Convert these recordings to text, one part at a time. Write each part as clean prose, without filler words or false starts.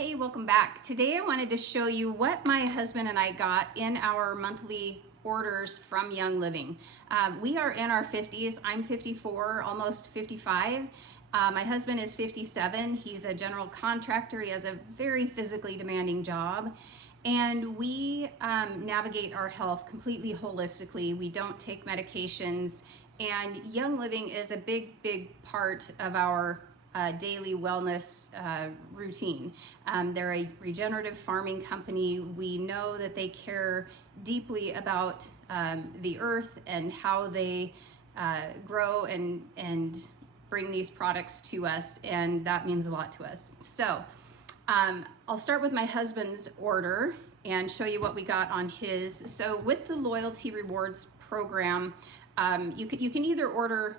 Hey, welcome back. Today I wanted to show you what my husband and I got in our monthly orders from Young Living. We are in our 50s. I'm 54, almost 55. My husband is 57. He's a general contractor. He has a very physically demanding job. And we navigate our health completely holistically. We don't take medications. And Young Living is a big part of our daily wellness routine. They're a regenerative farming company. We know that they care deeply about the earth and how they grow and bring these products to us, and that means a lot to us. So I'll start with my husband's order and show you what we got on his. So with the loyalty rewards program, you can either order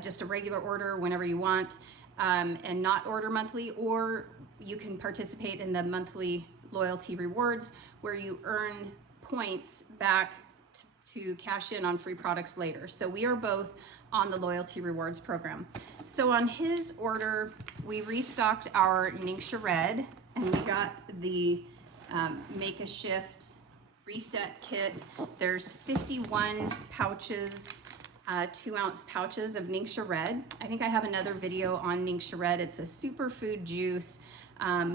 just a regular order whenever you want, and not order monthly, or you can participate in the monthly loyalty rewards where you earn points back to cash in on free products later. So we are both on the loyalty rewards program. So on his order, we restocked our Ningxia Red, and we got the Make a Shift reset kit. There's 51 pouches, 2-ounce pouches of Ningxia Red. I think I have another video on Ningxia Red. It's a superfood juice.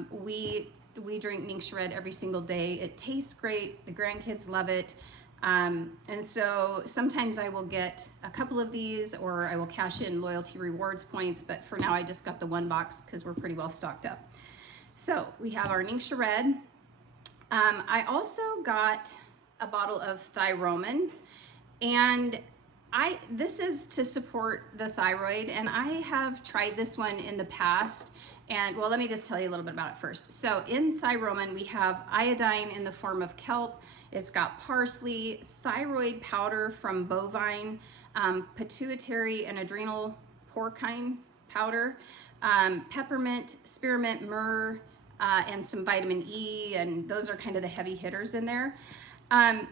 We drink Ningxia Red every single day. It tastes great. The grandkids love it. And so sometimes I will get a couple of these, or I will cash in loyalty rewards points, but for now I just got the one box because we're pretty well stocked up. So we have our Ningxia Red. I also got a bottle of Thyromin, and this is to support the thyroid, and I have tried this one in the past. And well, let me just tell you a little bit about it first. So in Thyromin, we have iodine in the form of kelp. It's got parsley, thyroid powder from bovine, pituitary and adrenal porcine powder, peppermint, spearmint, myrrh, and some vitamin E, and those are kind of the heavy hitters in there.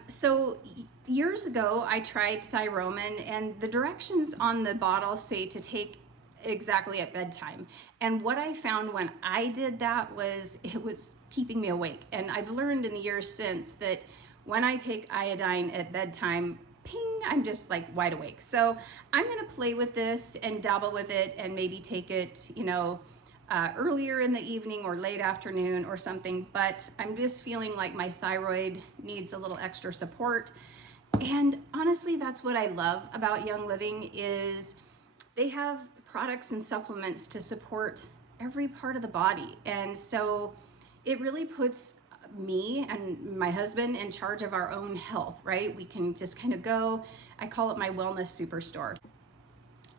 So years ago, I tried Thyromin, and the directions on the bottle say to take exactly at bedtime. And what I found when I did that was it was keeping me awake. And I've learned in the years since that when I take iodine at bedtime, ping, I'm just like wide awake. So I'm gonna play with this and dabble with it and maybe take it, earlier in the evening or late afternoon or something, but I'm just feeling like my thyroid needs a little extra support. And honestly, that's what I love about Young Living is they have products and supplements to support every part of the body. And so it really puts me and my husband in charge of our own health, right? We can just kind of go, I call it my wellness superstore.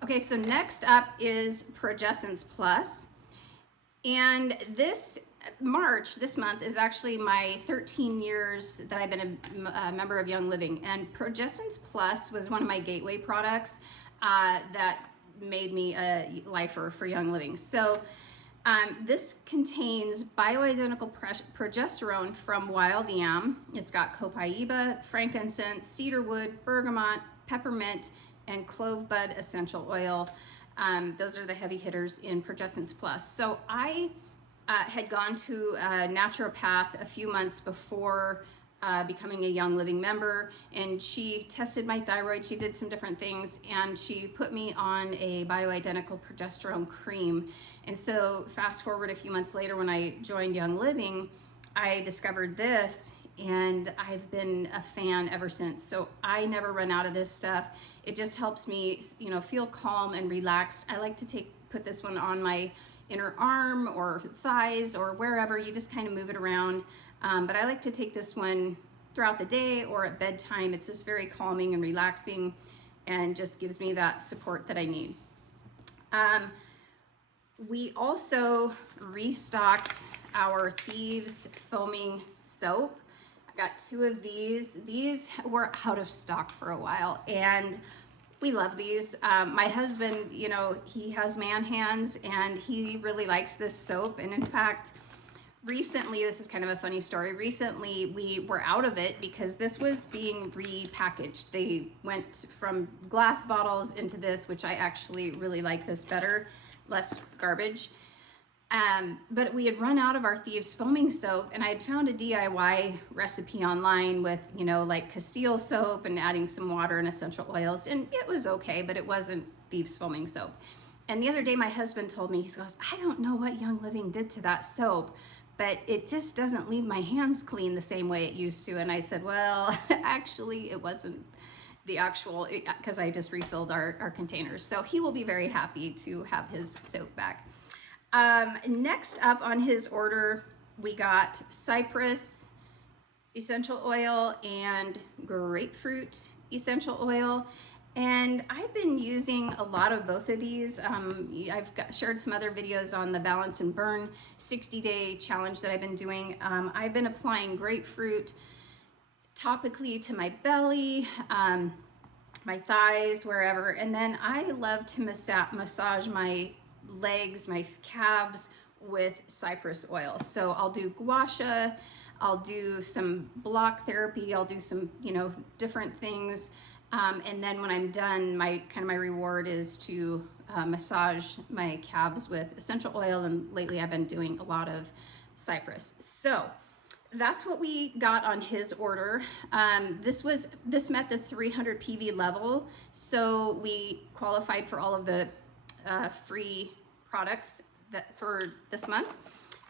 Okay, so next up is Progessence Plus. And this month is actually my 13 years that I've been a member of Young Living. And Progessence Plus was one of my gateway products that made me a lifer for Young Living. So this contains bioidentical progesterone from wild yam. It's got copaiba, frankincense, cedarwood, bergamot, peppermint, and clove bud essential oil. Those are the heavy hitters in Progessence Plus. So I had gone to a naturopath a few months before becoming a Young Living member, and she tested my thyroid. She did some different things, and she put me on a bioidentical progesterone cream. And so fast forward a few months later, when I joined Young Living, I discovered this, and I've been a fan ever since. So I never run out of this stuff. It just helps me, feel calm and relaxed. I like to put this one on my inner arm or thighs or wherever. You just kind of move it around. But I like to take this one throughout the day or at bedtime. It's just very calming and relaxing and just gives me that support that I need. We also restocked our Thieves Foaming Soap. I got 2 of these. These were out of stock for a while, and we love these. My husband, he has man hands, and he really likes this soap. And in fact, recently, this is kind of a funny story. Recently, we were out of it because this was being repackaged. They went from glass bottles into this, which I actually really like this better, less garbage. But we had run out of our Thieves foaming soap, and I had found a DIY recipe online with, you know, like Castile soap and adding some water and essential oils, and it was okay, but it wasn't Thieves foaming soap. And the other day my husband told me, he goes, I don't know what Young Living did to that soap, but it just doesn't leave my hands clean the same way it used to. And I said, well, actually it wasn't the actual, because I just refilled our containers. So he will be very happy to have his soap back. Next up on his order, we got cypress essential oil and grapefruit essential oil. And I've been using a lot of both of these. Shared some other videos on the Balance and Burn 60-day challenge that I've been doing. I've been applying grapefruit topically to my belly, my thighs, wherever. And then I love to massage my legs, my calves with cypress oil. So I'll do gua sha, I'll do some block therapy, I'll do some, you know, different things. And then when I'm done, my reward is to massage my calves with essential oil. And lately I've been doing a lot of cypress. So that's what we got on his order. This met the 300 PV level. So we qualified for all of the free products for this month.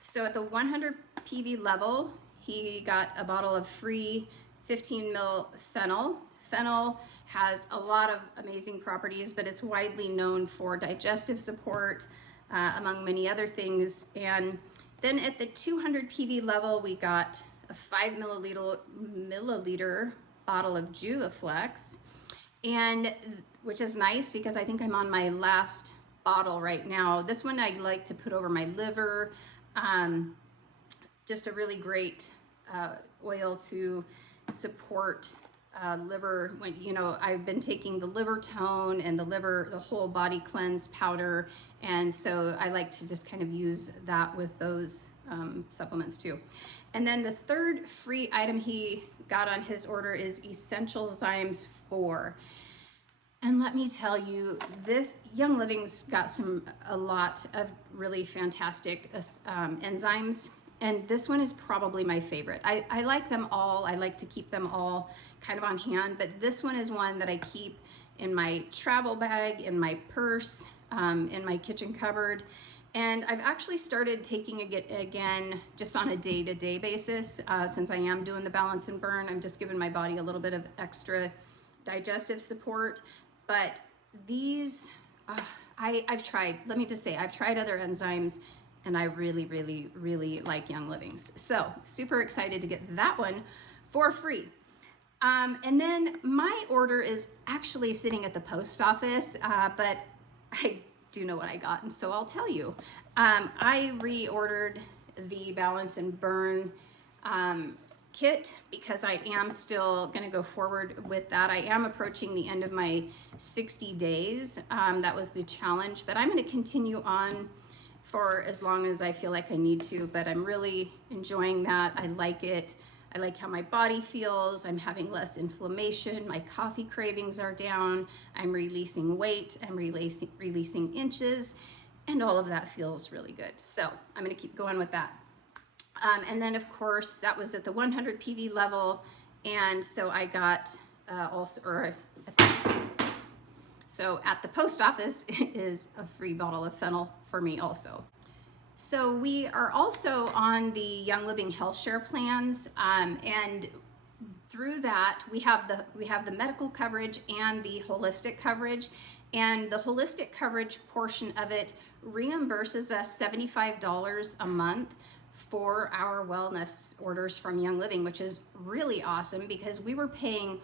So at the 100 PV level, he got a bottle of free 15 ml fennel. Fennel has a lot of amazing properties, but it's widely known for digestive support, among many other things. And then at the 200 PV level, we got a 5 milliliter bottle of Juvaflex, and which is nice because I think I'm on my last bottle right now. This one I like to put over my liver. Just a really great oil to support liver. When, you know, I've been taking the liver tone and the whole body cleanse powder, and so I like to just kind of use that with those supplements too. And then the third free item he got on his order is Essential Zymes 4. And let me tell you, this Young Living's got a lot of really fantastic enzymes, and this one is probably my favorite. I like them all. I like to keep them all kind of on hand, but this one is one that I keep in my travel bag, in my purse, in my kitchen cupboard. And I've actually started taking it again just on a day-to-day basis. Since I am doing the Balance and Burn, I'm just giving my body a little bit of extra digestive support. But these, I've tried, let me just say, I've tried other enzymes, and I really, really, really like Young Living's. So super excited to get that one for free. And then my order is actually sitting at the post office, but I do know what I got, and so I'll tell you. I reordered the Balance and Burn kit because I am still going to go forward with that. I am approaching the end of my 60 days. That was the challenge, but I'm going to continue on for as long as I feel like I need to, but I'm really enjoying that. I like it. I like how my body feels. I'm having less inflammation. My coffee cravings are down. I'm releasing weight. I'm releasing inches, and all of that feels really good. So I'm going to keep going with that. And then, of course, that was at the 100 PV level, and so I got so at the post office is a free bottle of fennel for me also. So we are also on the Young Living Health Share plans, and through that we have the medical coverage and the holistic coverage. And the holistic coverage portion of it reimburses us $75 a month for our wellness orders from Young Living, which is really awesome because we were paying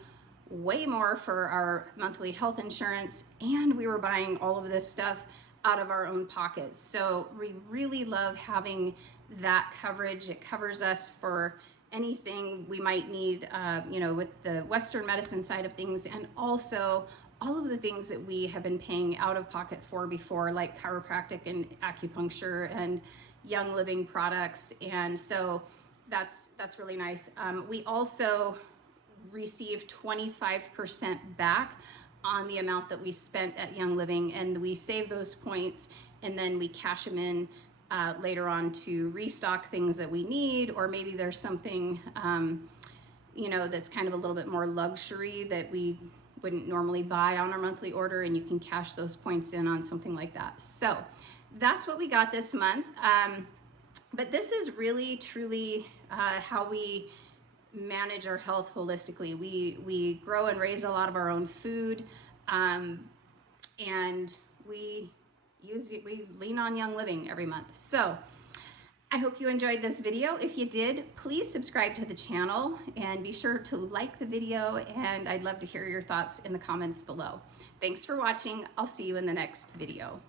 way more for our monthly health insurance, and we were buying all of this stuff out of our own pockets. So we really love having that coverage. It covers us for anything we might need, with the Western medicine side of things, and also all of the things that we have been paying out of pocket for before, like chiropractic and acupuncture and Young Living products. And so that's really nice. We also receive 25% back on the amount that we spent at Young Living, and we save those points and then we cash them in later on to restock things that we need, or maybe there's something, you know, that's kind of a little bit more luxury that we wouldn't normally buy on our monthly order, and you can cash those points in on something like that. So that's what we got this month. But this is really, truly how we manage our health holistically. We grow and raise a lot of our own food, and we lean on Young Living every month. So I hope you enjoyed this video. If you did, please subscribe to the channel and be sure to like the video, and I'd love to hear your thoughts in the comments below. Thanks for watching. I'll see you in the next video.